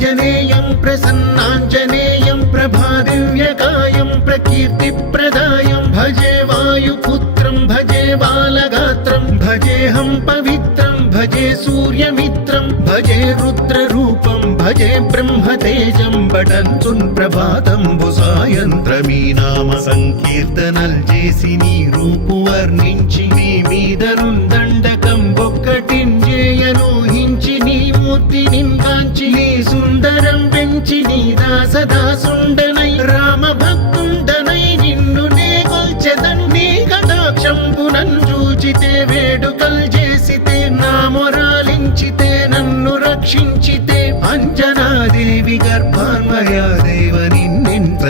श्रीयाञ्जनेयं प्रसन्नाञ्जनेयं प्रभादिव्यकायं प्रकीर्तिप्रदायं भजे वायुपुत्रं भजे बालगात्रं भजेऽहं पवित्रं भजे सूर्यमित्रं भजे रुद्ररूपं भजे ब्रह्मतेजं बटन्तुन् ప్రభాతంబు సాయంత్రమీ నామ సంకీర్తనల్ చేసి నీ రూపు వర్ణించి నీ మీదరుందండకం ఒక్కటింజేయనూహించి నీ మూర్తి నింగాంచి నీ సుందరం పెంచి నీ దాసదాసుండనై రామ భక్తుండనై నిన్ను నే కొల్చెదన్ నీ కటాక్షంబునన్ చూచితే వేడుకల్ చేసితే నా మొరాలించితే నన్ను రక్షించితే అంజనాదేవి గర్భాన్వయాదేవ నిన్నెంత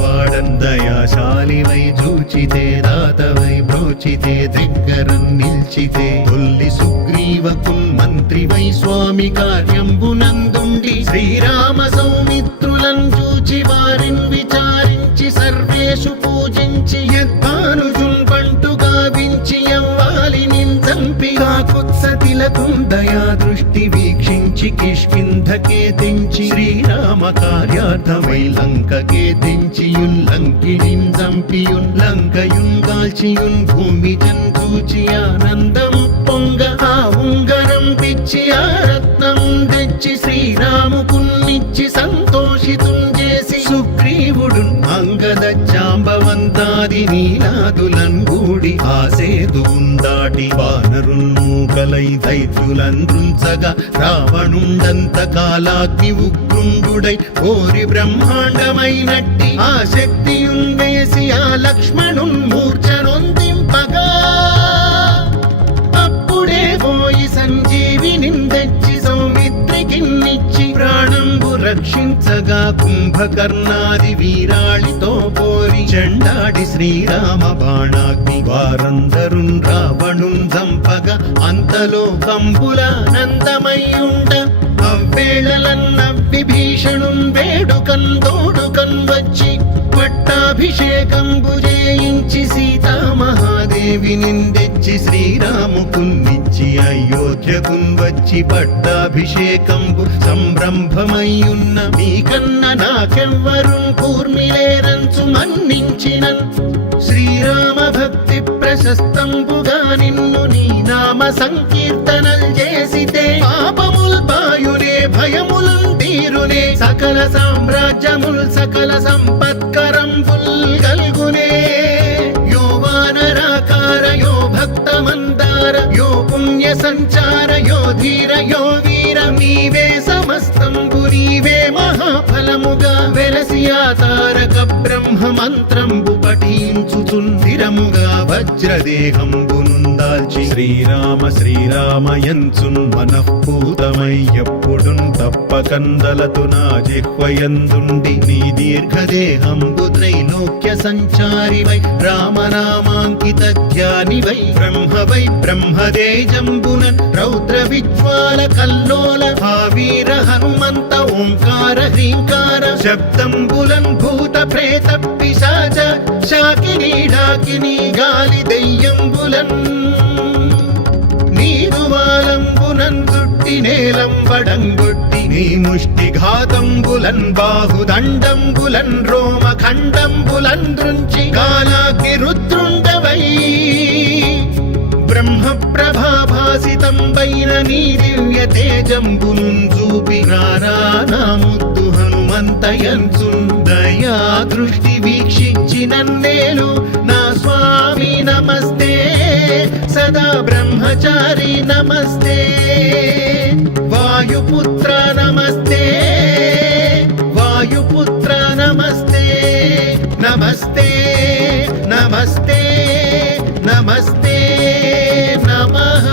వాడన్ దయాశాలివై చూచితే దాతవై బ్రోచితే దగ్గరం నిల్చితే తొల్లి సుగ్రీవకుల్ మంత్రివై స్వామి కార్యంబునందుండి శ్రీరామ సౌమిత్రులను చూచి వారిని విచారించి సర్వేషు పూజించి యద్భానుజున్ బంటు గావించి యవ్వాలి నించంపి కాకుత్సతిలకుం దయా దృష్టి వీక్షించి కిష్కింధకే తెంచి శ్రీరామ కార్యార్థమై లంకకే తెంచియున్ లంకిణిం చంపియున్ లంకయున్ కాల్చియున్ భూమి జంతూచి ఆనందం పొంగ ఆ ఉంగరం పిచ్చి ఆ రత్నం తెచ్చి శ్రీరాముకున్నిచ్చి సంతోషితుం చేసి సుగ్రీవుడు అంగద జాంబవంతాది నీలాదులన్ గూడి ఆసేతువున్ దాటి వానరున్ మూకలై దైత్యులందృంచగా రావణుండంత కాలాగ్ని ఉగ్రుండుడై కోరి బ్రహ్మాండమైనట్టి ఆ శక్తియున్ వేసి ఆ లక్ష్మణున్ మూర్ఛనొందింపగా అప్పుడే పోయి సంజీవిని తెచ్చి సౌమిత్రికిన్నిచ్చి ప్రాణంబు రక్షించగా కుంభకర్ణాది వీరాళితో పోరి చెండాడి శ్రీరామ బాణాగ్ని వారందరున్ రావణున్ చంపగా అంతలో కంబులానందమయ్యుండ అవ్వేళలన్న విభీషణున్ వేడుకన్ తోడుకన్ వచ్చి పట్టాభిషేకంబు చేయించి సీతామహాదేవి నిందెచ్చి శ్రీరాముకున్నిచ్చి అయోధ్యకున్ వచ్చి పట్టాభిషేకంబు సంరంభమయ్యున్న మీకన్న నాకెవ్వరున్ కూర్మిలేరంచు మన్నించినన్ శ్రీరామ భక్తి ప్రశస్తంబుగా నిన్ను నీ నామ సంకీర్తనల్ చేసితే పాపముల్ పాయునే భయములున్ తీరునే సకల సామ్రాజ్యముల్ సకల సంపత్కరంబుల్ కల్గునే యో వానరాకార యో భక్త మందార యో పుణ్య సంచార యో ధీర యో వీర నీవే సమస్తంబు నీవే మహాఫలముగా వెలసి ఆ తారక బ్రహ్మ మంత్రంబు పఠించుచున్ స్థిరముగా వజ్రదేహంబునుందాల్చి శ్రీరామ శ్రీరామయంచున్ మనఃపూతమై ఎప్పుడున్ తప్పకందలతు నా జిహ్వయందుండి నీ దీర్ఘదేహంబు త్రైలోక్య సంచారివై రామనామాంకిత ధ్యానివై బ్రహ్మవై బ్రహ్మదేజంబునన్ రౌద్ర విజ్వాల కల్లోల భావీర హనుమంత ఓంకార హ్రీంకార శబ్దంబులన్ భూత ప్రేత పిశాచ శాకినీ డాకినీ గాలి దయ్యంబులన్ నీదువాలంబునన్ చుట్టి నేలంబడంగొట్టి నీ ముష్టిఘాతంబులన్ బాహుదండంబులన్ రోమఖండంబులన్ దృంచి కాలాగ్ని రుద్రుండవై బ్రహ్మ ప్రభాభాసితంబైన నీ దివ్య తేజంబునున్ చూపి రానా ముద్దు హనుమంతయంచున్ దయా దృష్టి వీక్షించి నన్నేలు నా స్వామి నమస్తే సదా బ్రహ్మచారి నమస్తే వాయుపుత్ర నమస్తే వాయుపుత్ర నమస్తే నమస్తే నమస్తే నమస్తే నమః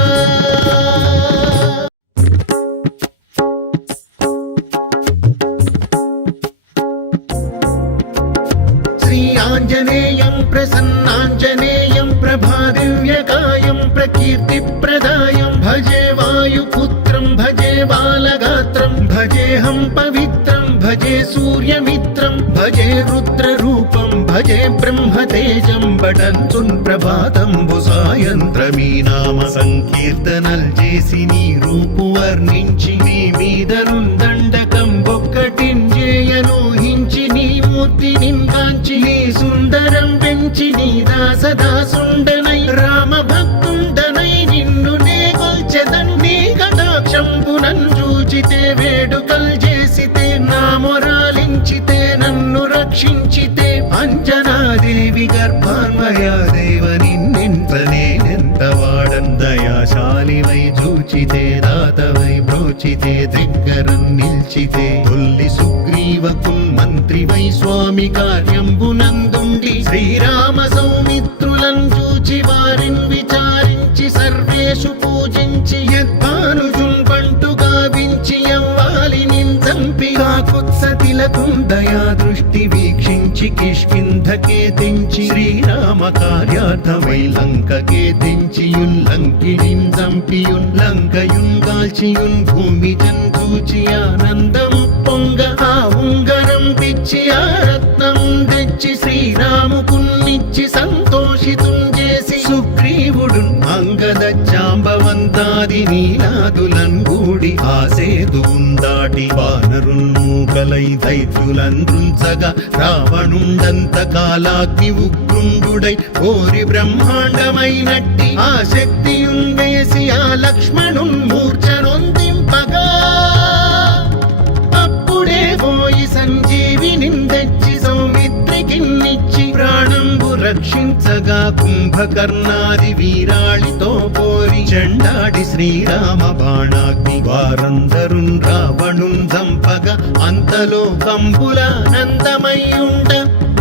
శ్రీయాञ्जनेयं प्रसन्नाञ्जनेयं प्रभादिव्यकायं प्रकीर्तिप्रदायं भजे वायुपुत्रं भजे बालगात्रं भजेऽहं पवित्रं भजे सूर्यमित्रं भजे रुद्ररूपं भजे ब्रह्मतेजं బటంచున్ ప్రభాతంబు సాయంత్రమీ నామ సంకీర్తనల్ చేసి నీ రూపు వర్ణించి నీ మీదరున్ దండకం ఒక్కటింజేయనూహించి నీ మూర్తి నింగాంచి నీ సుందరం పెంచి నీ దాసదాసుండనై రామ భక్తుండనై నిన్ను నే కొల్చెదన్ నీ కటాక్షంబునన్ చూచితే వేడుకల్ చేసితే నా మొరాలించితే నన్ను రక్షించితే అంజనాదేవి గర్భాన్వయాదేవ నిన్నెంత వాడన్ దయాశాలివై చూచితే దాతవై బ్రోచితే దగ్గరం నిల్చితే తొల్లి సుగ్రీవకున్ మంత్రివై స్వామి కార్యంబునందుండి శ్రీరామ సౌమిత్రులను చూచి వారిని విచారించి సర్వేషు పూజించి యద్భానుజున్ బంటు గావించి యవ్వాలి నిందంపి కాకుత్సతిలకుం దయా దృష్టి వీక్షించి కిష్కింధకే తెంచి శ్రీరామ కార్యార్థమై లంకకే తెంచియుల్లంకిణిన్ చంపియున్ లంకయున్ గాల్చియున్ భూమి జంతూచి ఆనందము పొంగ ఆ ఉంగరం పిచ్చి ఆ రత్నం తెచ్చి శ్రీరాముకున్నిచ్చి సంతోషితుం చేసి సుగ్రీవుడు అంగద జాంబవంతాది నీలాదులన్ గూడి ఆ సేతువున్ దాటి వానరున్ మూకలై దైత్యులందృంచగా రావణుండంత కాలాగ్ని ఉగ్రుండుడై కోరి బ్రహ్మాండమైనట్టి ఆ శక్తియున్ వేసి ఆ లక్ష్మణున్ మూర్ఛనొందింపగా అప్పుడే పోయి సంజీవిని తెచ్చి సౌమిత్రికిన్నిచ్చి ప్రాణంబు రక్షించగా కుంభకర్ణాది వీరాళితో పోరి చెండాడి శ్రీరామ బాణాగ్ని వారందరున్ రావణున్ చంపగా అంతలో కంబులానందమయ్యుండ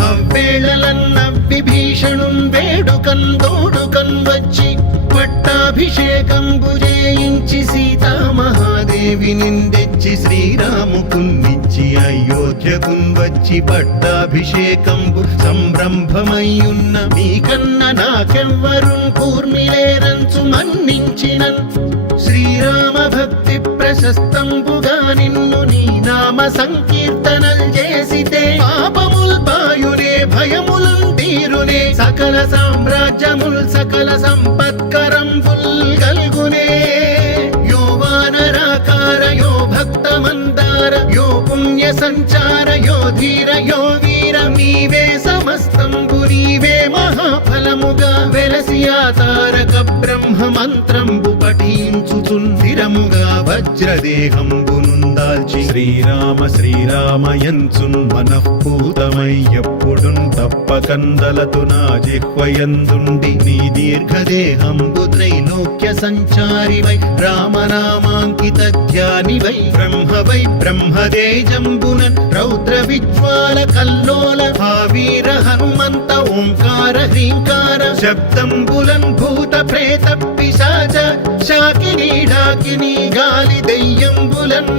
అవ్వేళలన్న విభీషణున్ వేడుకన్ తోడుకన్ వచ్చి పట్టాభిషేకంబు చేయించి సీతామహాదేవి నిందెచ్చి శ్రీరాముకున్నిచ్చి అయోధ్యకున్ వచ్చి పట్టాభిషేకంబు సంరంభమయ్యున్న మీకన్న నాకెవ్వరున్ కూర్మిలేరంచు మన్నించినన్ శ్రీరామ భక్తి ప్రశస్తంబుగా నిన్ను నీ నామ సంకీర్తనల్ చేసితే పాపముల్ బాయునే భయములున్ తీరునే సకల సామ్రాజ్యముల్ సకల సంపత్కరంబుల్ గల్గునే యో వానరాకార యో భక్త మందార యో పుణ్య సంచార యో ధీర యో వీర నీవే సమస్తంబు నీవే మహాఫలముగా వెలసి ఆ తారక బ్రహ్మ మంత్రంబు పఠించుచున్ స్థిరముగా వజ్రదేహంబునుందాల్చి శ్రీరామ శ్రీరామయంచున్ మనఃపూతమై ఎప్పుడున్ తప్పకందలతు నా జిహ్వయందుండి నీ దీర్ఘదేహంబు త్రైలోక్య సంచారివై రామనామాంకిత ధ్యానివై బ్రహ్మవై బ్రహ్మదేజంబునన్ రౌద్ర విజ్వాల కల్లోల భావీర హనుమంత ఓంకార హ్రీంకార శబ్దంబులన్ భూత ప్రేత పిశాచ శాకినీ డాకినీ గాలి దయ్యంబులన్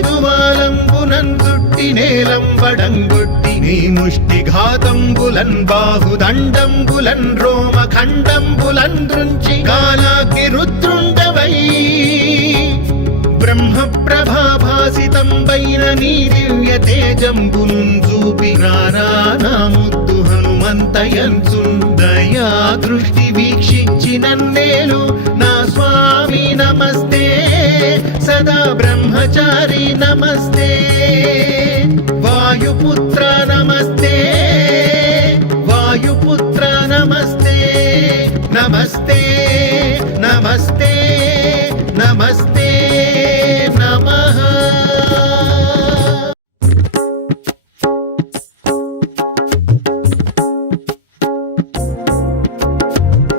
నీదువాలంబునన్ చుట్టి నేలంబడంగొట్టి నీ ముష్టి ఘాతంబులన్ బాహుదండంబులన్ రోమ ఖండంబులన్ దృంచి కాలాగ్ని రుద్రుండవై బ్రహ్మ ప్రభాభాసితం పైన నీ దివ్య తేజంబునున్ చూపి రానా ముద్దు హనుమంతయంచున్ దయా దృష్టి వీక్షించి నన్నేలు నా స్వామి నమస్తే సదా బ్రహ్మచారి నమస్తే వాయుపుత్ర నమస్తే వాయుపుత్ర నమస్తే నమస్తే నమస్తే నమస్తే నమః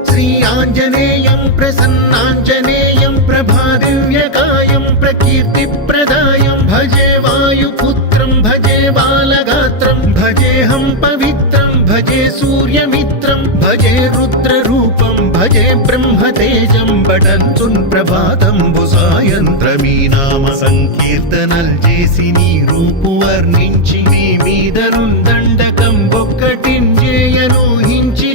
శ్రీ ఆంజనేయం ప్రసన్నాంజనేయం ప్రభాదివ్యకాయం ప్రకీర్తిప్రదాయం భజే వాయుపుత్రం భజే బాలగాత్రం భజేహం పవిత్రం భజే సూర్యమిత్రం భజే రుద్రరూపం భజే బ్రహ్మతేజం బటంచున్ ప్రభాతంబు సాయంత్రమీ నామ సంకీర్తనల్ చేసి నీ రూపు వర్ణించి నీ మీదరున్ దండకం ఒక్కటింజేయనూహించి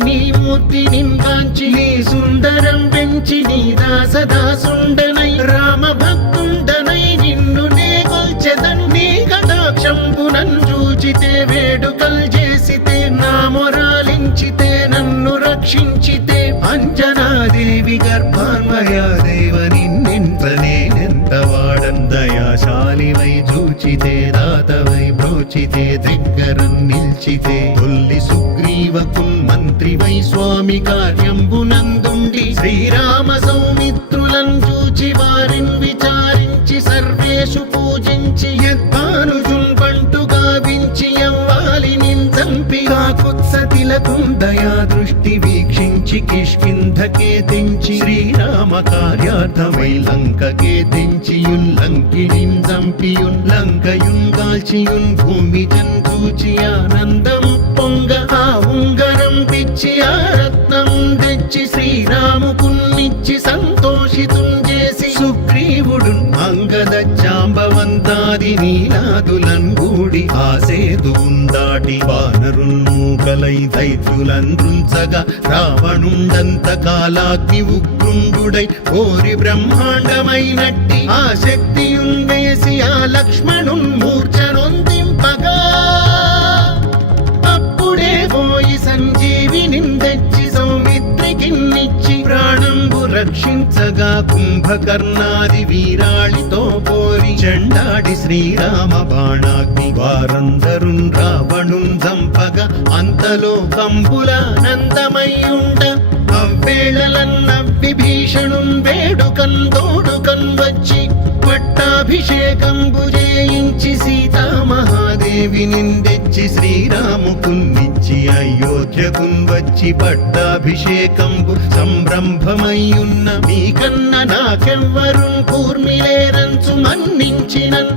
నీ మూర్తి నింగాంచి నీ సుందరం పెంచి నీ దాసదాసుండనై రామ భక్తుండనై నిన్ను నే కొల్చెదన్ నీ కటాక్షంబునన్ చూచితే వేడుకల్ చేసితే నా మొర రక్షించితే అంజనాదేవి గర్భాన్వయా దేవ నిన్నెంత వాడందయాశాలివై చూచితే దాతవై బ్రోచితే దగ్గరం నిల్చితే తొల్లి సుగ్రీవకుల్ మంత్రివై స్వామి కార్యంబునందుండి శ్రీరామ సౌమిత్రులను చూచి వారిని విచారించి సర్వేషు పూజించి యద్భానుజున్ బంటు గావించి యవ్వాలి చంపి కాకుత్సతిలకుం దయా దృష్టి వీక్షించి కిష్కింధకే తెంచి శ్రీరామ కార్యార్థమై లంకకే తెంచియుల్లంకిణిం చంపియున్ లంకయున్ కాల్చియున్ భూమి జంతూచి ఆనందం పొంగ ఆ ఉంగరం పిచ్చి ఆ రత్నం తెచ్చి శ్రీరాముకున్నిచ్చి సంతోషితుం చేసి సుగ్రీవుడు అంగద జాంబవంతాది నీలాదులన్ గూడి ఆసేతువున్ దాటి వానరున్ మూకలై దైత్యులందృంచగా రావణుండంత కాలాగ్ని ఉగ్రుండుడై కోరి బ్రహ్మాండమైనట్టి ఆ శక్తియున్ వేసి ఆ లక్ష్మణున్ మూర్ఛనొందింపగా అప్పుడే పోయి సంజీవిని తెచ్చి సౌమిత్రికిన్నిచ్చి ప్రాణంబు రక్షించగా కుంభకర్ణాది వీరాళితో పోరి చెండాడి శ్రీరామ బాణాగ్ని వారందరున్ రావణున్ చంపగా అంతలో కంబులానందమయ్యుండ అవ్వేళలన్నవ్విభీషణున్ వేడుకన్ తోడుకన్ వచ్చి పట్టాభిషేకంబు చేయించి సీతామహాదేవి నిందెచ్చి శ్రీరాముకున్నిచ్చి అయోధ్యకున్ వచ్చి పట్టాభిషేకంబు సంరంభమయ్యున్న మీకన్న నాకెవ్వరున్ కూర్మిలేరంచు మన్నించినన్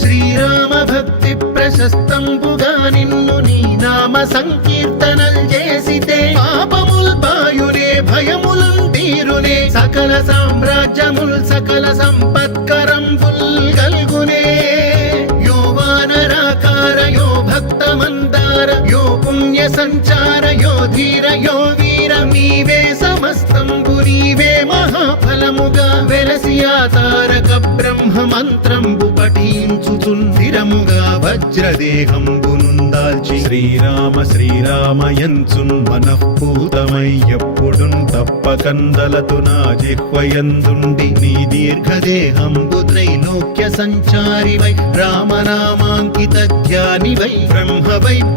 శ్రీరామ భక్తి ప్రశస్తంబుగా నిన్ను నీ నామ సంకీర్తనల్ చేసితే పాపముల్ బాయునే భయములున్ తీరునే సకల సామ్రాజ్యముల్ సకల సంపత్కరంబుల్ గల్గునే యో వానరాకార యో భక్త మందార యో పుణ్య సంచార యో ధీర యో వీర నీవే సమస్తంబు నీవే మహాఫలముగా వెలసి ఆ తారక బ్రహ్మ మంత్రంబు పఠించుచుందిరముగా వజ్రదేహంబునుందాల్చి శ్రీరామ శ్రీరామయంచున్ మనఃపూతమై ఎప్పుడున్ తప్పకందలతు నా జిహ్వయందుండి నీ దీర్ఘదేహంబు త్రైలోక్య సంచారివై రామనామాంకిత ధ్యానివై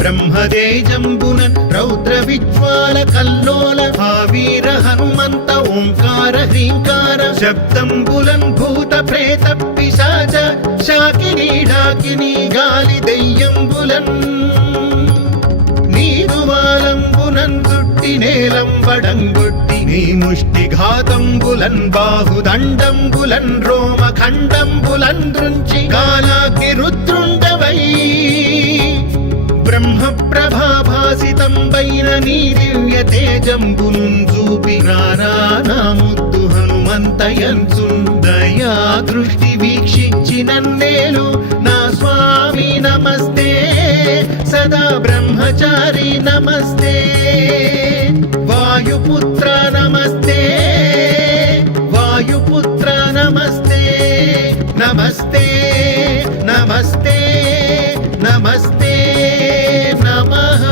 బ్రహ్మదేజంబునన్ రౌద్ర విజ్వాల కల్లోల వీర హనుమంత ఓంకార హ్రీంకార శబ్దంబులన్ భూత ప్రేత పిశాచ శాకిని డాకిని గాలి దెయ్యంబులన్ నీరువాలంబునన్ చుట్టి నేలంబడంగొట్టి నీ ముష్టి ఘాతంబులన్ బాహుదండంబులన్ రోమ ఖండంబులన్ దృంచి కాలాకి రుద్రుండవై బ్రహ్మ ప్రభాభాసితం పైన నీ దివ్య తేజంబునున్ చూపి రానా ముద్దు హనుమంతయంచున్ దయా దృష్టి వీక్షించి నన్నేలు నా స్వామి నమస్తే సదా బ్రహ్మచారి నమస్తే వాయుపుత్ర నమస్తే వాయుపుత్ర నమస్తే నమస్తే నమస్తే నమస్తే నమః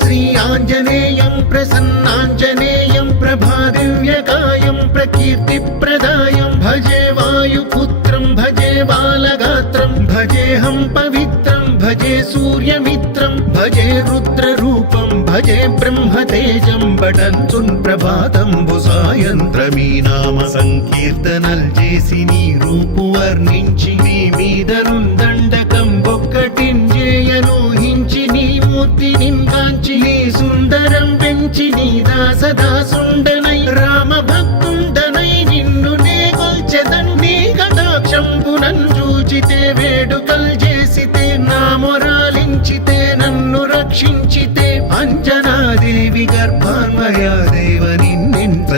శ్రీ ఆంజనేయం ప్రసన్నాంజనేయం ప్రభాదివ్యకాయం ప్రకీర్తిప్రదాయం భజే వాయుపుత్రం భజే బాలగాత్రం భజేహం పవిత్రం భజే సూర్యమిత్రం భజే రుద్రరూపం భజే బ్రహ్మతేజం బడంచున్ ప్రభాతంబు సాయంత్రమీ నామ సంకీర్తనల్ చేసి నీ రూపు వర్ణించి నీ మీదనున్ దండకం ఒక్కటింజేయనూహించి నీ మూర్తి నింగాంచి నీ సుందరం పెంచి నీ దాసదాసుండనై రామ భక్తుండనై నిన్ను నే కొల్చెదన్ నీ కటాక్షంబునన్ చూచితే వేడుకల్ చేసితే నా మొరాలించితే నన్ను రక్షించితే అంజనాదేవి గర్భాన్వయా దేవ నిన్నెంత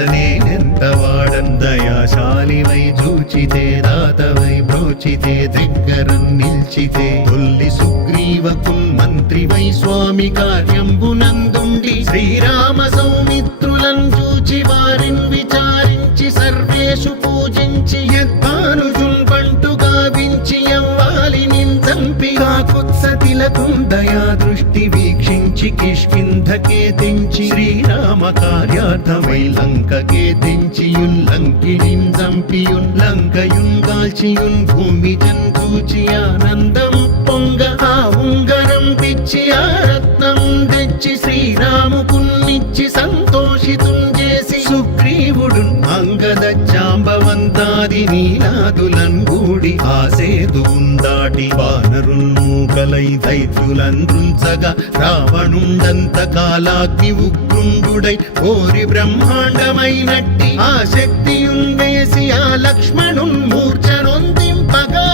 వాడందయాశాలివై చూచితే దాతవై బ్రోచితే దగ్గరం నిల్చితే తొల్లి సుగ్రీవకుల్ మంత్రివై స్వామి కార్యంబునందుండి శ్రీరామ సౌమిత్రులను చూచి వారిని విచారించి సర్వేషు పూజించి యద్భానుజున్ బంటు గావి నిందించి యవ్వాలిని చంపి కాకుత్స తిలకం దయా దృష్టి వీక్షించి కిష్కింధకే తెంచి శ్రీరామ కార్యార్థమై లంకకే తెంచియున్ లంకిణిన్ చంపియున్ లంకయున్ కాల్చియున్ భూమి జంతూచి ఆనందం పొంగ ఆ ఉంగరం పిచ్చి ఆ రత్నం తెచ్చి శ్రీరాముకున్నిచ్చి సంతోషితుం చేసి సుగ్రీవుడు అంగద జాంబవంతాది నీలాదులన్ గూడి ఆ సేతువున్ దాటి వానరున్ మూకలై దైత్యులందృంచగా రావణుండంత కాలాగ్ని ఉగ్రుండుడై కోరి బ్రహ్మాండమైనట్టి ఆ శక్తియున్ వేసి ఆ లక్ష్మణున్ మూర్ఛనొందింపగా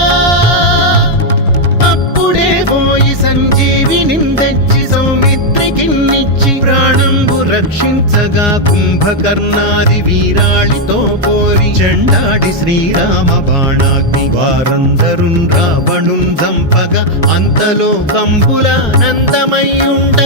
అప్పుడే పోయి సంజీవిని తెచ్చి సౌమిత్రికిన్నిచ్చి ప్రాణంబు రక్షించగా కుంభకర్ణాది వీరాళితో పోరి చెండాడి శ్రీరామ బాణాగ్ని వారందరున్ రావణున్ చంపగా అంతలో కంబులానందమయ్యుండ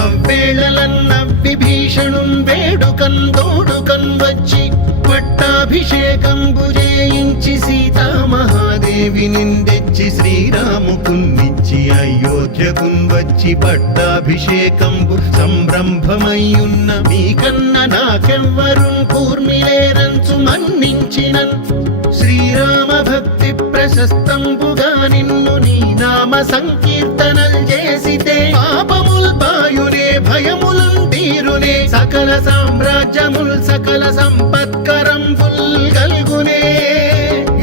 అవ్వేళలన్న విభీషణున్ వేడుకన్ తోడుకన్ వచ్చి పట్టాభిషేకంబు చేయించి సీతామహాదేవి నిందెచ్చి శ్రీరాముకున్నిచ్చి అయోధ్యకున్ వచ్చి పట్టాభిషేకంబు సంరంభమయ్యున్న మీకన్న నాకెవ్వరున్ కూర్మిలేరంచు మన్నించినన్ శ్రీరామ భక్తి ప్రశస్తంబుగా నిన్ను నీ నామ సంకీర్తనల్ చేసితే పాపముల్ పాయునే భయములున్ తీరునే సకల సామ్రాజ్యముల్ సకల సంపత్కరంబుల్ గల్గునే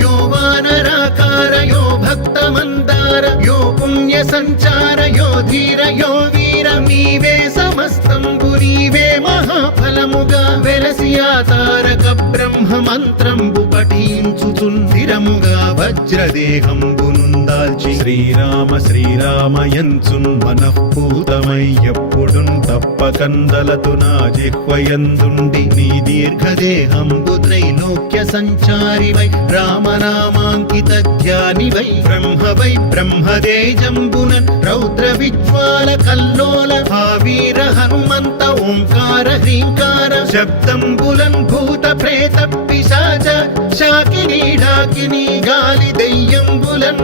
యో వానరాకార యో భక్త మందార యో పుణ్య సంచార యో ధీర యో వీర నీవే సమస్తంబు నీవే మహాఫలముగా వెలసి ఆ తారక బ్రహ్మ మంత్రంబు పఠించుచుందిరముగా వజ్రదేహంబునుందాల్చి శ్రీరామ శ్రీరామయంచున్ మనఃపూతమై ఎప్పుడున్ తప్పకందలతు నా జిహ్వయందుండి నీ దీర్ఘదేహంబు త్రైలోక్య సంచారివై రామనామాంకిత ధ్యానివై బ్రహ్మవై బ్రహ్మదేజంబునన్ రౌద్ర విజ్వాల కల్లోల భావీర హనుమంత ఓంకార హ్రీంకార శబ్దంబులన్ భూత ప్రేత పిశాచ శాకినీ డాకినీ గాలి దెయ్యంబులన్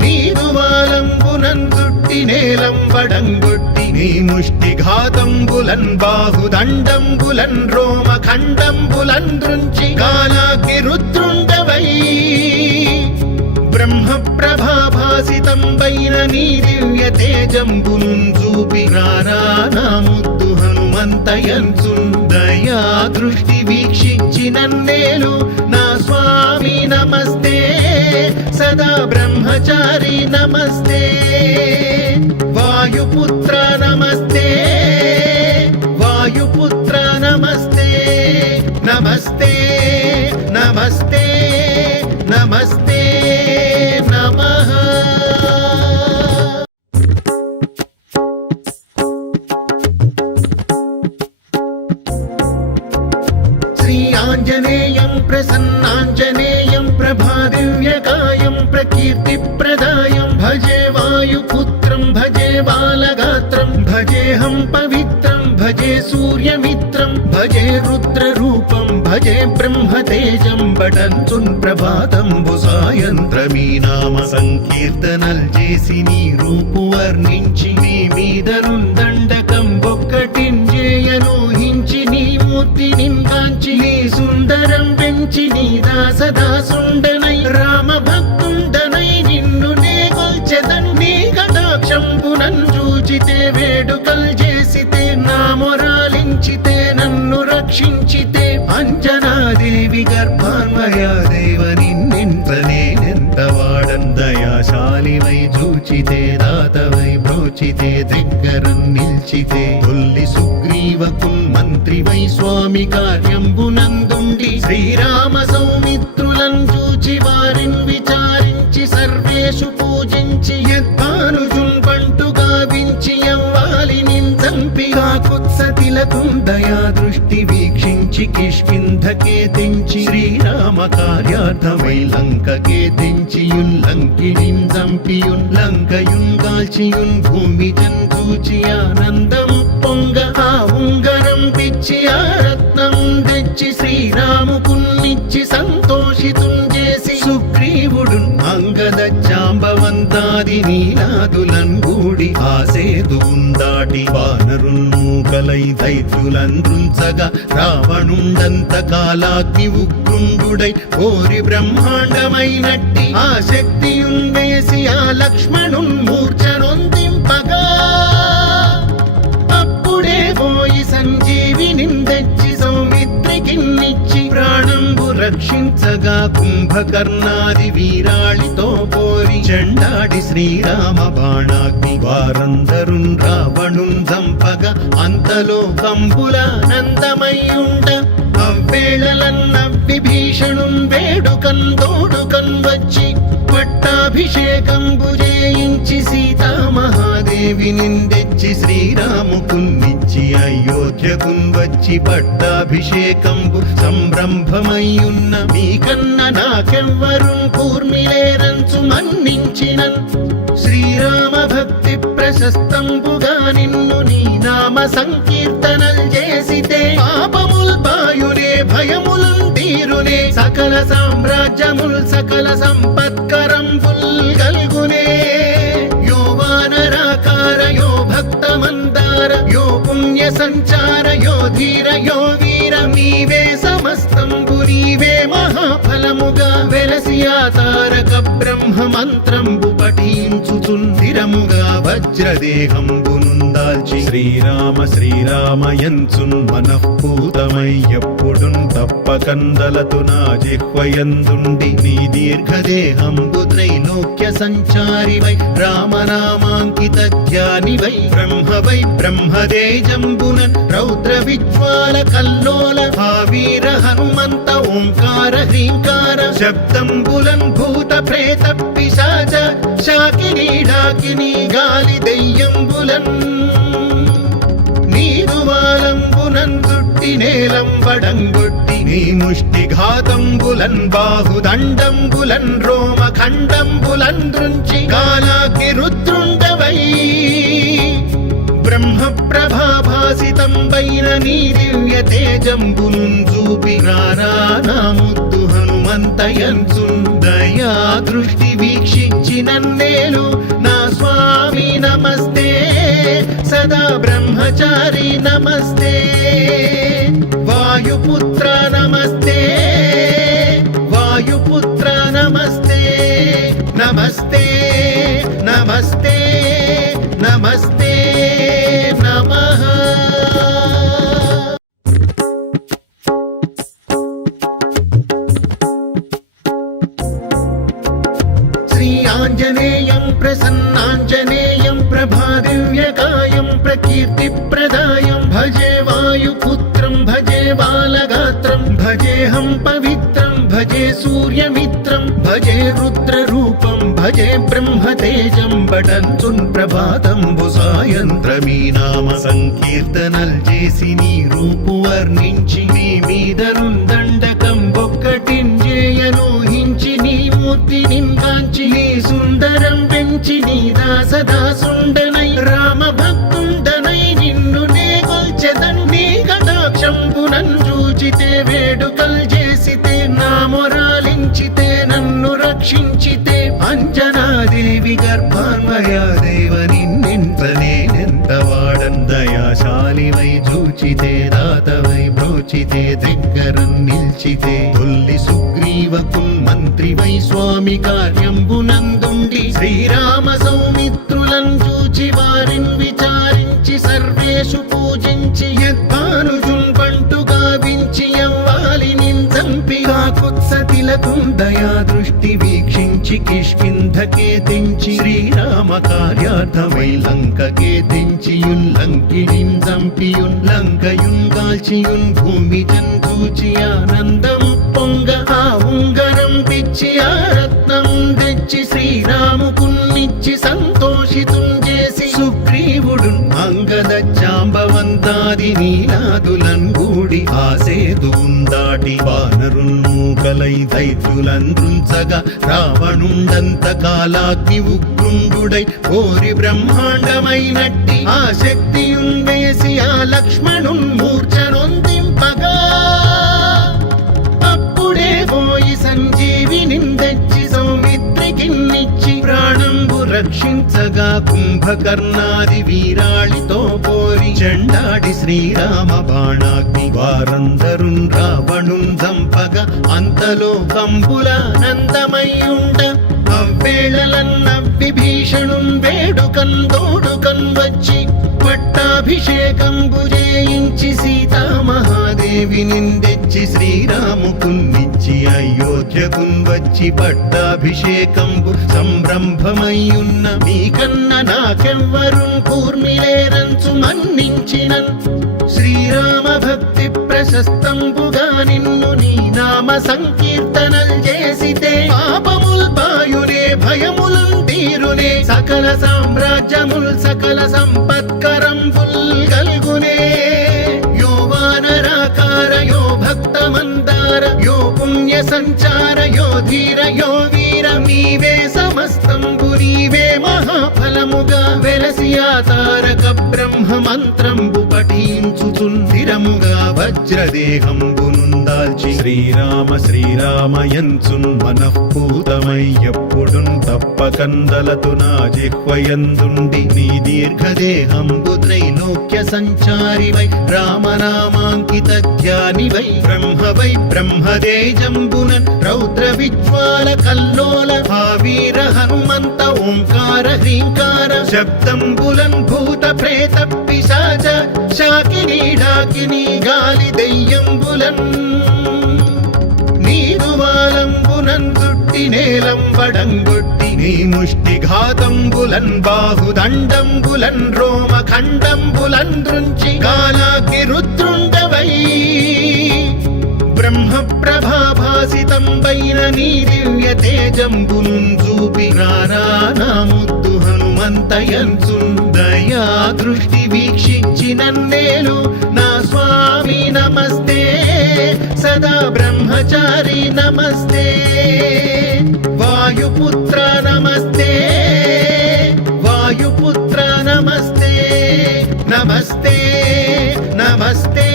నీదువాలంబునన్ చుట్టి నేలంబడంగొట్టి నీ ముష్టిఘాతంబులన్ బాహుదండంబులన్ రోమ ఖండంబులన్ దృంచి కాలాగ్ని రుద్రుండవై బ్రహ్మ ప్రభాభాసితంబైన నీ దివ్య తేజంబునున్ చూపి రానా ముద్దు హనుమంతయంచున్ దయా దృష్టి వీక్షించి నన్నేలు నా స్వామి నమస్తే సదా బ్రహ్మచారి నమస్తే వాయుపుత్ర నమస్తే వాయుపుత్ర నమస్తే నమస్తే నమస్తే నమస్తే నమః శ్రీ ఆంజనేయం ప్రసన్నాంజనేయం ప్రభాదివ్యకాయం ప్రకీర్తిప్రదాయం భజే వాయుపుత్రం భజే బాలగాత్రం భజేహం పవిత్రం భజే సూర్యమిత్రం భజే రుద్రరూపం భజే బ్రహ్మతేజం బటంచున్ ప్రభాతంబు సాయంత్రమీ నామ సంకీర్తనల్ చేసి నీ రూపు వర్ణించి నీ మీదనున్ దండకం ఒక్కటింజేయనూహించి నీ మూర్తి నింకాంచి నీ సుందరం పెంచి నీ దాసదాసుండనై రామ భక్తుండనై నిన్ను నే కొల్చెదన్ నీ కటాక్షంబునన్ చూచితే వేడుకల్ చేసితే నా మొరాలించితే నన్ను రక్షించితే అంజనాదేవి గర్భాన్వయా దేవ నిన్నెంత నేనెంత వాడన్ దయాశాలివై చూచితే దాతవై బ్రోచితే దగ్గరన్ నిల్చితే తొల్లి సుగ్రీవకున్ మంత్రివై స్వామి కార్యంబునందుండి శ్రీరామ సౌమిత్రులను చూచి వారిని విచారించి సర్వేషు పూజించి యద్భానుజున్ పంటు గావించి యవ్వాలిని చంపి కాకుత్స తిలకం దయా దృష్టి వీక్షించి కిష్కింధకే తెంచి శ్రీరామ కార్యార్థమై లంకకే తెంచియున్ లంకిణిన్ చంపియున్ లంకయున్ కాల్చియున్ భూమి జంతూచి ఆనందం పొంగ ఆ ఉంగరం పిచ్చి ఆ రత్నం తెచ్చి శ్రీరాముకున్నిచ్చి సంతోషితుం చేసి సుగ్రీవుడు సుగ్రీవుడు అంగద జాంబవంతాది నీలాదులన్గూడి ఆసేదువుందాటి వానరున్మూకలై దైత్యులందృంచగా రావణుండంత కాలాగ్ని ఉగ్రుండుడై కోరి బ్రహ్మాండమైనట్టి ఆ శక్తియుంవేసి ఆ లక్ష్మణున్మూర్ఛనొందింపగా అప్పుడే పోయి సంజీవిని తెచ్చి సౌమిత్రికిన్నిచ్చి ప్రాణంబు రక్షించగా కుంభకర్ణాది వీరాళితో పోరి చెండాడి శ్రీరామ బాణాగ్ని వారందరున్ రావణున్ చంపగా అంతలో కంబుల నందమయ్యుండ అవ్వేళలన్న విభీషణున్ వేడుకన్ తోడుకన్ వచ్చి పట్టాభిషేకంబు చేయించి సీతామహాదేవి నిందెచ్చి శ్రీరాముకున్నిచ్చి అయోధ్యకున్ వచ్చి పట్టాభిషేకంబు సంరంభమయ్యున్న మీకన్న నాకెవ్వరున్ కూర్మిలేరంచు మన్నించినన్ శ్రీరామ భక్తి ప్రశస్తంబుగా నిన్ను నీ నామ సంకీర్తనల్ చేసితే పాపముల్ పాయునే భయములున్ తీరునే సకల సామ్రాజ్యముల్ సకల సంపత్కరంబుల్ గల్గునే యో వానరాకార యో భక్త మందార యో పుణ్య సంచార యో ధీర యో వీర నీవే సమస్తంబు నీవే మహాఫలముగా వెలసి ఆ తారక బ్రహ్మ మంత్రంబు పఠించుచుందిరముగా వజ్రదేహంబునుందాల్చి శ్రీరామ శ్రీరామయంచున్ మనఃపూతమై ఎప్పుడున్ తప్పకందలతు నా జిహ్వయందుండి నీ దీర్ఘదేహంబు త్రైలోక్య సంచారివై రామనామాంకిత ధ్యానివై బ్రహ్మవై బ్రహ్మదేజంబునన్ రౌద్ర విజ్వాల కల్లోల భావీర హనుమంత ఓంకార హ్రీంకార శబ్దంబులన్ భూత ప్రేత పిశాచ శాకినీ డాకినీ గాలి దెయ్యంబులన్ నీదువాలంబునన్ చుట్టి నేలంబడంగొట్టి నీ ముష్టిఘాతంబులన్ బాహుదండంబులన్ రోమఖండంబులన్ దృంచి కాలాగ్ని రుద్రుండవై బ్రహ్మ ప్రభాభాసితంబైన నీ దివ్య తేజంబునున్ చూపి రారా నా ముద్దు హనుమంతయంచున్ దయా దృష్టి వీక్షించి నన్నేలు నా స్వామి నమస్తే సదా బ్రహ్మచారి నమస్తే వాయుపుత్ర నమస్తే వాయుపుత్ర నమస్తే నమస్తే నమస్తే నమస్తే నమః శ్రీ ఆంజనేయం ప్రసన్నాంజనేయం ప్రభాదివ్యకాయం ప్రకీర్తిప్రదాయం భజే వాయుపుత్రం భజే బాలగాత్రం భజేహం పవిత్రం భజే సూర్యమిత్రం భజే రుద్రరూపం భజే బ్రహ్మతేజం బటంచున్ ప్రభాతంబు సాయంత్రమీ నామ సంకీర్తనల్ చేసి నీ రూపు వర్ణించి నీ మీదరున్ దండకం ఒక్కటింజేయనూహించి నీ మూర్తి నింగాంచి నీ సుందరం పెంచి నీ దాసదాసుండనై రామ భక్తుండనై నిన్ను నే కొల్చెదన్ నీ కటాక్షంబునన్ చూచితే వేడుకల్ చేసితే నా మొరాలించితే నన్ను రక్షించితే అంజనాదేవి గర్భాన్వయాదేవ నిన్నెంత నేనెంత వాడన్ దయాశాలివై చూచితే దాతవై బ్రోచితే దగ్గరన్ నిల్చితే తొల్లి సుగ్రీవకున్ మంత్రివై స్వామి కార్యంబునందుండి శ్రీరామ సౌమిత్రులను చూచి వారిని విచారించి సర్వేషు పూజించి యద్భానుజున్ బంటు గావించి యవ్వాలి నించంపి కాకుత్సతిలకుం దయా దృష్టి వీక్షించి కిష్కింధకే తెంచి శ్రీరామ కార్యార్థమై లంకకే తెంచియున్ లంకిణిన్ చంపియున్ లంకయున్ కాల్చియున్ భూమి జంతూచి ఆనందం పొంగ ఆ ఉంగరం పిచ్చి ఆ రత్నం తెచ్చి శ్రీరాముకున్నిచ్చి సంతోషితుం చేసి సుగ్రీవుడు అంగద జాంబవంతాది నీలాదులన్గూడి ఆసేదువుందాటి వానరున్మూకలై దైత్యులందృంచగా రావణుండంత కాలాగ్ని ఉగ్రుండుడై కోరి బ్రహ్మాండమైనట్టి ఆ శక్తియుంవేసి ఆ లక్ష్మణున్మూర్ఛనొందింపగా అప్పుడే పోయి సంజీవిని తెచ్చి సౌమిత్రి రక్షించగా కుంభకర్ణాది వీరాళితో పోరి చెండాడి శ్రీరామ బాణాగ్ని వారందరున్ రావణున్ చంపగా అంతలో కంబుల నందమయ్యుండ అవ్వేళలన్న విభీషణున్ వేడుకన్ తోడుకన్ వచ్చి పట్టాభిషేకంబు చేయించి సీతామహాదేవి నిందెచ్చి శ్రీరాముకున్నిచ్చి అయోధ్యకున్ వచ్చి పట్టాభిషేకంబు సంరంభమయ్యున్న మీకన్న నాకెవ్వరున్ కూర్మిలేరంచు మన్నించినన్ శ్రీరామ భక్తి ప్రశస్తంబుగా నిన్ను నీ నామ సంకీర్తనల్ చేసితే పాపముల్ పాయునే భయములున్ తీరునే సకల సామ్రాజ్యముల్ సకల సంపత్కరంబుల్ కల్గునే యో వానరాకార యో భక్త మందార యో పుణ్య సంచార యో ధీర యో వీర నీవే సమస్తంబు నీవే మహాఫలముగా వెలసి ఆ తారక బ్రహ్మ మంత్రంబు పఠించుచున్ స్థిరముగా వజ్రదేహంబునుందాల్చి శ్రీరామ శ్రీరామయంచున్ మనఃపూతమై ఎప్పుడున్ తప్పకందలతు నా జిహ్వయందుండి నీ దీర్ఘదేహంబు త్రైలోక్య సంచారివై రామనామాంకిత ధ్యానివై బ్రహ్మవై బ్రహ్మదేజంబునన్ రౌద్ర విజ్వాల కల్లోల భావీర హనుమంత ఓంకార హ్రీంకార శబ్దంబులన్ భూత ప్రేత పిశాచ శాకినీ డాకినీ గాలి దెయ్యంబులన్ నీదువాలంబునన్ చుట్టి నేలం వడంగొట్టి నీ ముష్టి ఘాతంబులన్ బాహుదండంబులన్ రోమ ఖండంబులన్ దృంచి కాలాగ్ని రుద్రుండవై బ్రహ్మ ప్రభాభాసితంబైన నీ దివ్య తేజంబును చూపి రానా ముద్దు హనుమంతయంచున్ దయా దృష్టి వీక్షించి నన్నేలు నా స్వామి నమస్తే సదా బ్రహ్మచారి నమస్తే వాయుపుత్ర నమస్తే వాయుపుత్ర నమస్తే నమస్తే నమస్తే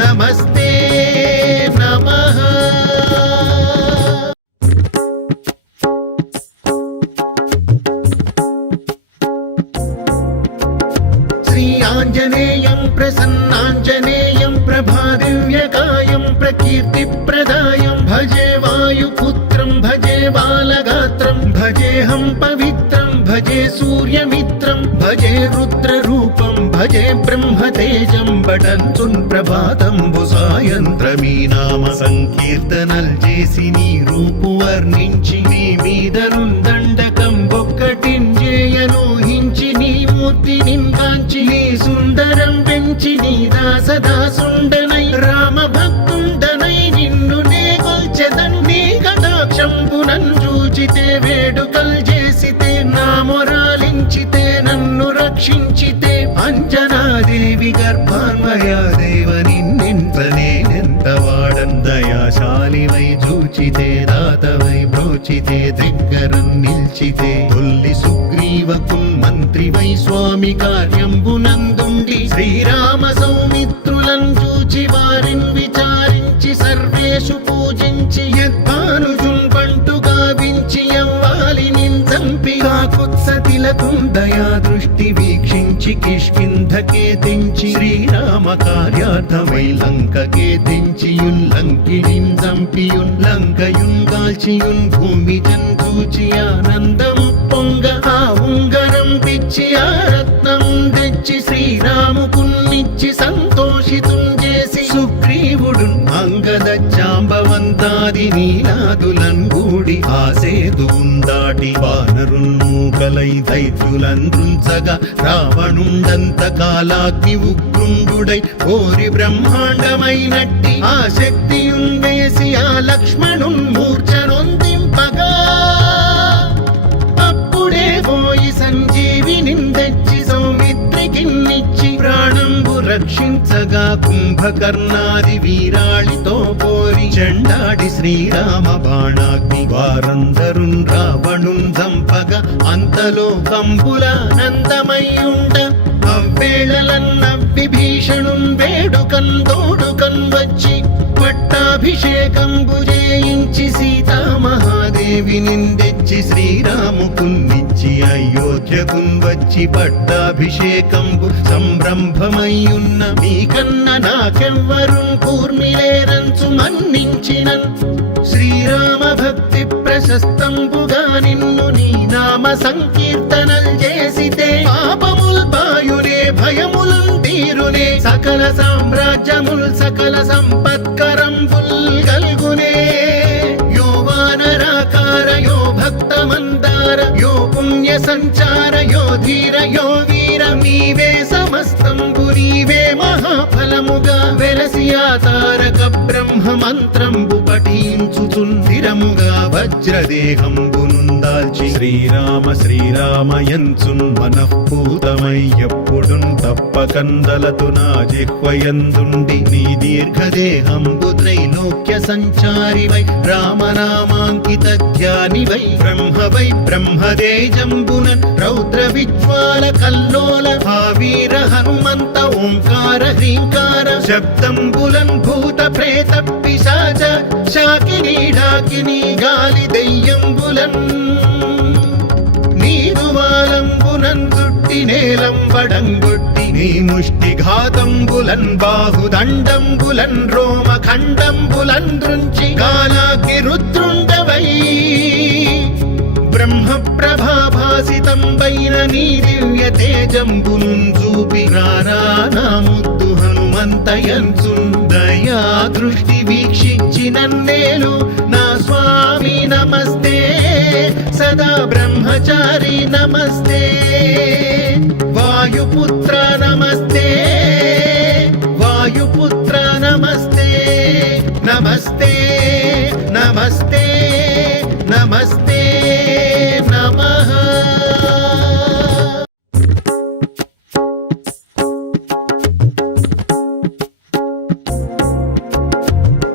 నమస్తే నమః. శ్రీ ఆంజనేయం ప్రసన్నాంజనేయం ప్రభాదివ్యకాయం ప్రకీర్తిప్రదాయం భజే వాయుపుత్రం భజే బాలగాత్రం భజేహం పవిత్రం భజే సూర్యమిత్రం భజే రుద్రరూపం భజే బ్రహ్మతేజం బటంచున్ ప్రభాతంబు సాయంత్రమీ నామ సంకీర్తనల్ చేసి నీ రూపు వర్ణించి నీ మీదరున్ దండకం ఒక్కటింజేయనూహించి నీ మూర్తి నింగాంచి నీ సుందరం పెంచి నీ దాసదాసుండనై రామ భక్తుండనై నిన్ను నే కొల్చెదన్ నీ కటాక్షంబునన్ చూచితే వేడుకల్ చేసితే నా మొరాలించితే నన్ను రక్షించితే అంజనాదేవి గర్భాన్వయాదేవ నిన్నెంత వాడన్ దయాశాలివై చూచితే దాతవై బ్రోచితే దగ్గరం నిల్చితే తొల్లి సుగ్రీవకున్ మంత్రివై స్వామి కార్యంబునందుండి శ్రీరామ సౌమిత్రులను చూచి వారిన్ విచారించి సర్వేషు పూజించి యద్భానుజున్ బంటు గావించి యవ్వాలి నిందంపి కాకుత్సతిలకుం దయా దృష్టి వీక్షించి కిష్కింధకే తెంచి శ్రీరామ కార్యార్థమై లంకకే తెంచియున్ లంకిణిన్ చంపియున్ లంకయున్ గాల్చియున్ భూమి జంతూచి ఆనందము పొంగ ఆ ఉంగరం పిచ్చి ఆ రత్నం తెచ్చి శ్రీరాముకున్నిచ్చి సంతోషితుం చేసి సుగ్రీవుడు అంగద జాంబవంతాది నీలాదులన్ గూడి ఆ సేతువున్ దాటి వానరున్ మూకలై దైత్యులందృంచగా రావణుండంత కాలాగ్ని ఉగ్రుండుడై కోరి బ్రహ్మాండమైనట్టి ఆ శక్తియున్ వేసి ఆ లక్ష్మణున్ మూర్ఛనొందింపగా అప్పుడే పోయి సంజీవిని తెచ్చి సౌమిత్రికిన్నిచ్చి ప్రాణంబు రక్షించగా కుంభకర్ణాది వీరాళితో పోరి చెండాడి శ్రీరామ బాణాగ్ని వారందరున్ రావణున్ చంపగా అంతలో కంబుల నందమయ్యుండ అవ్వేళలన్న విభీషణున్ వేడుకన్ తోడుకన్ వచ్చి పట్టాభిషేకంబు చేయించి సీతామహాదేవి మహాదేవి నిందెచ్చి శ్రీరాముకున్నిచ్చి అయోధ్యకున్ వచ్చి పట్టాభిషేకంబు సంరంభమయ్యున్న మీకన్న నాకెవ్వరు కూర్మిలేరంచు మన్నించినన్ శ్రీరామ భక్తి ప్రశస్తంబుగా నిన్ను నీ నామ సంకీర్తనల్ చేసితే పాపముల్ బాయునే భయములున్ తీరునే సకల సామ్రాజ్యముల్ సకల సంపత్కరంబుల్ కల్గునే యో వానరాకార యో భక్త మందార యో పుణ్య సంచార యో ధీర యో వీర నీవే సమస్తంబు నీవే మహాఫలముగా వెలసి తారక బ్రహ్మ మంత్రంబు పఠించుచుందిరముగా వజ్రదేహంబునుందాల్చి శ్రీరామ శ్రీరామయంచున్ మనఃపూతమై ఎప్పుడున్ తప్పకందలతు నా జిహ్వయందుండి నీ దీర్ఘదేహంబు త్రైలోక్య సంచారివై రామనామాంకిత ధ్యానివై బ్రహ్మదేజంబునన్ రౌద్ర విజ్వాల కల్లోల భావీర హనుమంత ఓంకార హ్రీంకార శబ్దంబులన్ భూత ప్రేత పిశాచ శాకినీ డాకినీ గాలి దెయ్యంబులన్ నీదువాలంబునన్ చుట్టి నేలంబడంగొట్టి నీ ముష్టి ఘాతంబులన్ బాహుదండంబులన్ రోమ ఖండంబులన్ దృంచి కాలాకి రుద్రుండవై బ్రహ్మ ప్రభాభాసితంబైన నీ దివ్య తేజంబును చూపి రానా ముద్దు హనుమంతయంచున్ దయా దృష్టి వీక్షించి నన్నేలు నా స్వామి నమస్తే సదా బ్రహ్మచారి నమస్తే వాయుపుత్ర నమస్తే వాయుపుత్ర నమస్తే నమస్తే నమస్తే నమస్తే నమః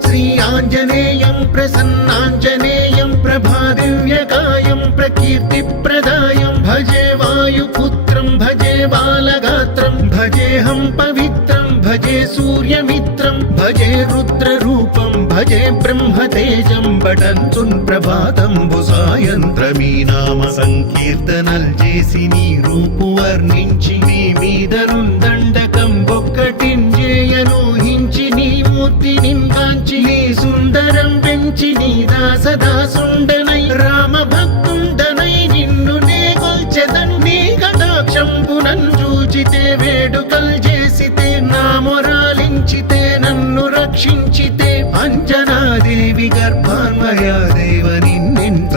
శ్రీ ఆంజనేయం ప్రసన్నాంజనేయం ప్రభాదివ్యకాయం ప్రకీర్తిప్రదాయం భజే వాయుపుత్రం భజే బాలగాత్రం భజేహం పవిత్రం భజే సూర్యమిత్రం భజే రుద్రరూపం భజే బ్రహ్మతేజం బటంచున్ ప్రభాతంబు సాయంత్రమీ నామ సంకీర్తనల్ చేసి నీ రూపు వర్ణించి నీ మీదరుందండకం ఒక్కటింజేయనూహించి నీ మూర్తి నింగాంచి నీ సుందరం పెంచి నీ దాసదాసుండనై రామ భక్తుండనై నిన్ను నే కొల్చెదన్ నీ కటాక్షంబునన్ చూచితే వేడుకల్ చేసితే నా మొరాలించితే నన్ను రక్షించితే అంజనాదేవి గర్భాన్వయా దేవ నిన్నెంత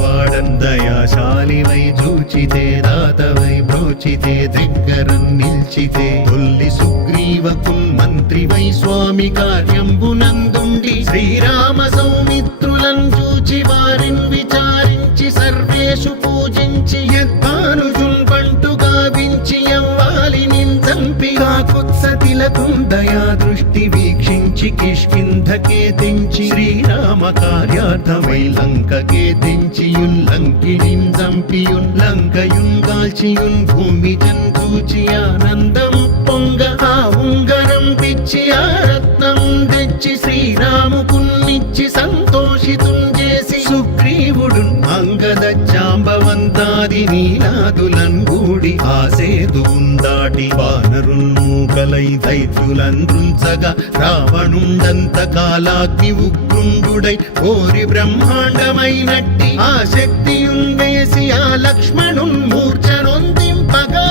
వాడందయాశాలివై చూచితే దాతవై బ్రోచితే దగ్గరం నిల్చితే తొల్లి సుగ్రీవకున్ మంత్రివై స్వామి కార్యంబునందుండి శ్రీరామ సౌమిత్రులను చూచి వారిన్ విచారించి సర్వేషు పూజించి యద్భానుజున్ పంటు గావించి యవ్వాలి నించంపి కాకుత్సతిలకుం దయా దృష్టి వీక్షించి కిష్కింధకే తెంచి శ్రీరామ కార్యార్థమై లంకకే తెంచియుల్లంకిణిన్ చంపియున్ లంకయున్ కాల్చియున్ భూమి జంతూచి ఆనందం పొంగ ఆ ఉంగరం పిచ్చి ఆ రత్నం తెచ్చి శ్రీరాముకున్నిచ్చి సంతోషితున్ చేసి సుగ్రీవుడు అంగద జాంబవంతాది నీలాదులన్ గూడి ఆ సేతువున్ దాటి వానరున్ మూకలై దైత్యులందృంచగా రావణుండంత కాలాగ్ని ఉగ్రుండుడై కోరి బ్రహ్మాండమైనట్టి ఆ శక్తియున్ వేసి ఆ లక్ష్మణున్ మూర్ఛనొందింపగా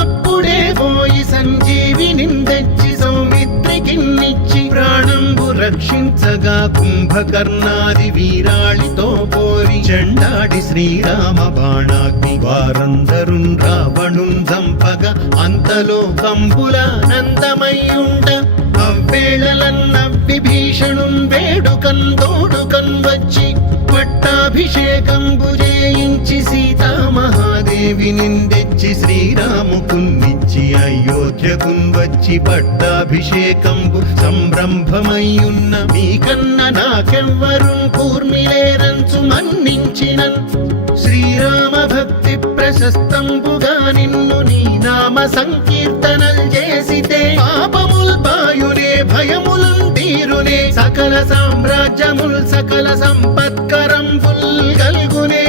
అప్పుడే పోయి సంజీవిని తెచ్చి సౌమిత్రికిన్నిచ్చి ప్రాణంబు రక్షించగా కుంభకర్ణాది వీరాళితో పోరి చెండాడి శ్రీరామ బాణాగ్ని వారందరున్ రావణున్ చంపగా అంతలో కంబులానందమయ్యుండ అవ్వేళలన్నవ్విభీషణున్ వేడుకన్ తోడుకన్ వచ్చి పట్టాభిషేకంబు చేయించి సీతామహాదేవి నిందెచ్చి శ్రీరాముకున్నిచ్చి అయోధ్యకున్ వచ్చి పట్టాభిషేకంబు సంరంభమయ్యున్న మీకన్న నాకెవ్వరు కూర్మిలేరంచు మన్నించినన్ శ్రీరామ భక్తి ప్రశస్తంబుగా నిన్ను నీ నామ సంకీర్తనల్ చేసితే పాపముల్ బాయునే భయములున్ తీరు గల్గొనే సకల సామ్రాజ్యముల్ సకల సంపత్కరంబుల్ గల్గునే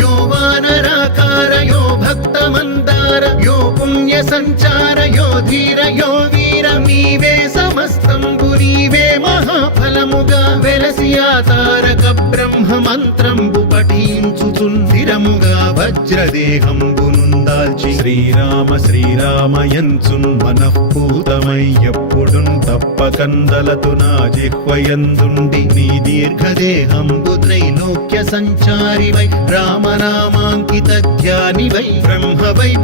యో వానరాకార యో భక్త మందార యో పుణ్య సంచార యో ధీర యో వీర నీవే సమస్తంబు నీవే మహాఫలముగా వెలసియా తారక బ్రహ్మ మంత్రంబు పఠించుచుందిరముగా వజ్రదేహంబునుందాల్చి శ్రీరామ శ్రీరామయంచున్ మనఃపూతమై ఎప్పుడున్ తప్పకందలతు నా జిహ్వయందుండి నీ దీర్ఘదేహంబు త్రైలోక్య సంచారివై రామనామాంకిత ధ్యానివై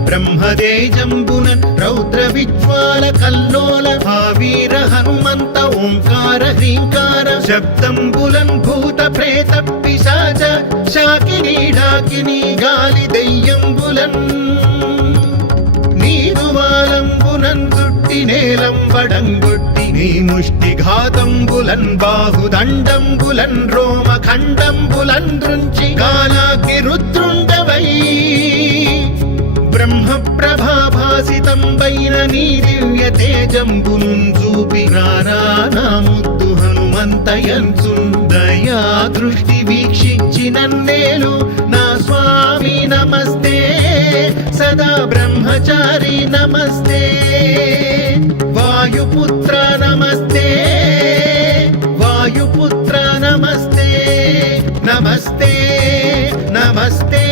బ్రహ్మదేజంబునన్ రౌద్ర విజ్వాల కల్లోల భావీర హనుమంత ఓంకార హ్రీంకార శబ్దంబులన్ భూత ప్రేత పిశాచ శాకిని ఢాకిని గాలి దెయ్యంబులన్ నీరువాలంబునన్ చుట్టి నేలంబడంగొట్టి నీ ముష్టి ఘాతంబులన్ బాహుదండంబులన్ రోమ ఖండంబులన్ దృంచి గాలాకి రుద్రుండవై బ్రహ్మ ప్రభాభాసితంబైన నీ దివ్య తేజంబునున్ చూపి రానా ముద్దు హనుమంతయంచుందయా దృష్టి వీక్షించి నన్నేలు నా స్వామి నమస్తే సదా బ్రహ్మచారి నమస్తే వాయుపుత్ర నమస్తే వాయుపుత్ర నమస్తే నమస్తే నమస్తే